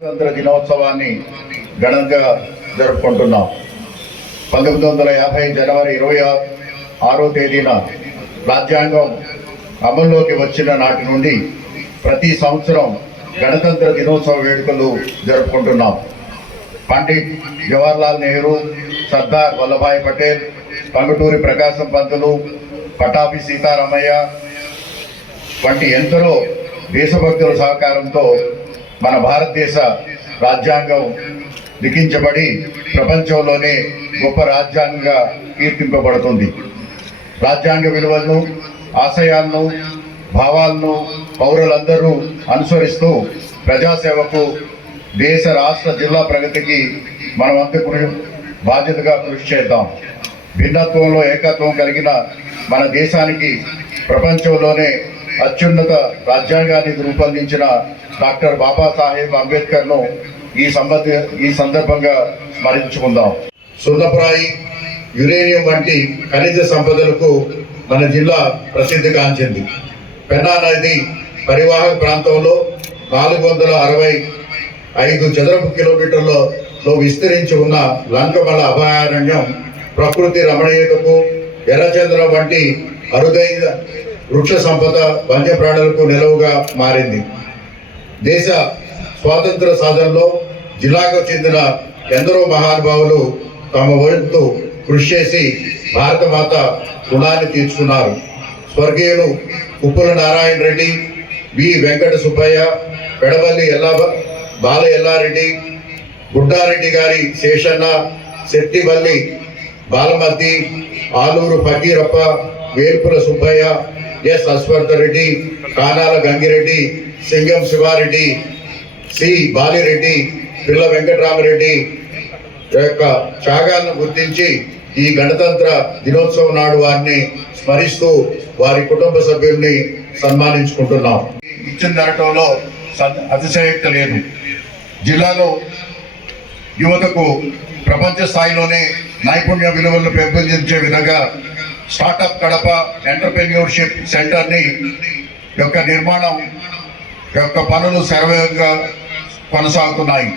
స్వాతంత్ర దినోత్సవాన్ని ఘనంగా జరుపుకుంటున్నాం. 1950 జనవరి 26వ తేదీన రాజ్యాంగం అమల్లోకి వచ్చిన నాటి నుండి ప్రతి సంవత్సరం గణతంత్ర దినోత్సవ వేడుకలు జరుపుకుంటున్నాం. పండిట్ జవహర్లాల్ నెహ్రూ, సర్దార్ వల్లభాయ్ పటేల్, టంగుటూరి ప్రకాశం పంతులు, పటాభి సీతారామయ్య వంటి ఎందరో దేశభక్తుల సహకారంతో మన భారతదేశ రాజ్యాంగం లిఖించబడి ప్రపంచంలోనే గొప్ప రాజ్యాంగంగా కీర్తింపబడుతుంది. రాజ్యాంగ విలువలను, ఆశయాలను, భావాలను పౌరులందరూ అనుసరిస్తూ ప్రజాసేవకు, దేశ, రాష్ట్ర, జిల్లా ప్రగతికి మనమంతా బాధ్యతగా కృషి చేద్దాం. భిన్నత్వంలో ఏకత్వం కలిగిన మన దేశానికి ప్రపంచంలోనే అత్యున్నత రాజ్యాంగాన్ని రూపొందించిన డాక్టర్ బాబాసాహెబ్ అంబేద్కర్ను ఈ సందర్భంగా స్మరించుకుందాం. సున్నప్రాయి, యురేనియం వంటి ఖనిజ సంపదలకు మన జిల్లా ప్రసిద్ధిగాంచింది. పెన్నా నది పరివాహక ప్రాంతంలో 465 చదరపు కిలోమీటర్లలో విస్తరించి ఉన్న లంకమల అభయారణ్యం ప్రకృతి రమణీయతకు, ఎర్రచంద్రం వంటి అరుదైన వృక్ష సంపద, వన్యప్రాణులకు నిలవుగా మారింది. దేశ స్వాతంత్ర సాధనలో జిల్లాకు చెందిన ఎందరో మహానుభావులు తమ వంతు కృషి చేసి భారతమాత రుణాన్ని తీర్చుకున్నారు. స్వర్గీయులు కుప్పల నారాయణ రెడ్డి, వి వెంకట సుబ్బయ్య, పెడవల్లి బాల ఎల్లారెడ్డి, గుడ్డారెడ్డి గారి శేషన్న, శెట్టివల్లి బాలమద్ది, ఆలూరు ఫకీరప్ప, వేల్పుల సుబ్బయ్య, ఎస్ అశ్వర్ధరెడ్డి, కానాల గంగిరెడ్డి, సింగం శివారెడ్డి, సి బాలిరెడ్డి, పిల్ల వెంకటరామరెడ్డి యొక్క త్యాగాలను గుర్తించి ఈ గణతంత్ర దినోత్సవం నాడు వారిని స్మరిస్తూ వారి కుటుంబ సభ్యుల్ని సన్మానించుకుంటున్నాం. ఇచ్చిన దాంట్లో అతిశయోక్తి లేదు. జిల్లాలో యువతకు ప్రపంచ స్థాయిలోనే నైపుణ్య విలువలను పెంపొందించే విధంగా స్టార్టప్ కడప ఎంటర్‌ప్రెన్యూర్‌షిప్ సెంటర్ని యొక్క నిర్మాణం యొక్క పనులు శరవేగంగా కొనసాగుతున్నాయి.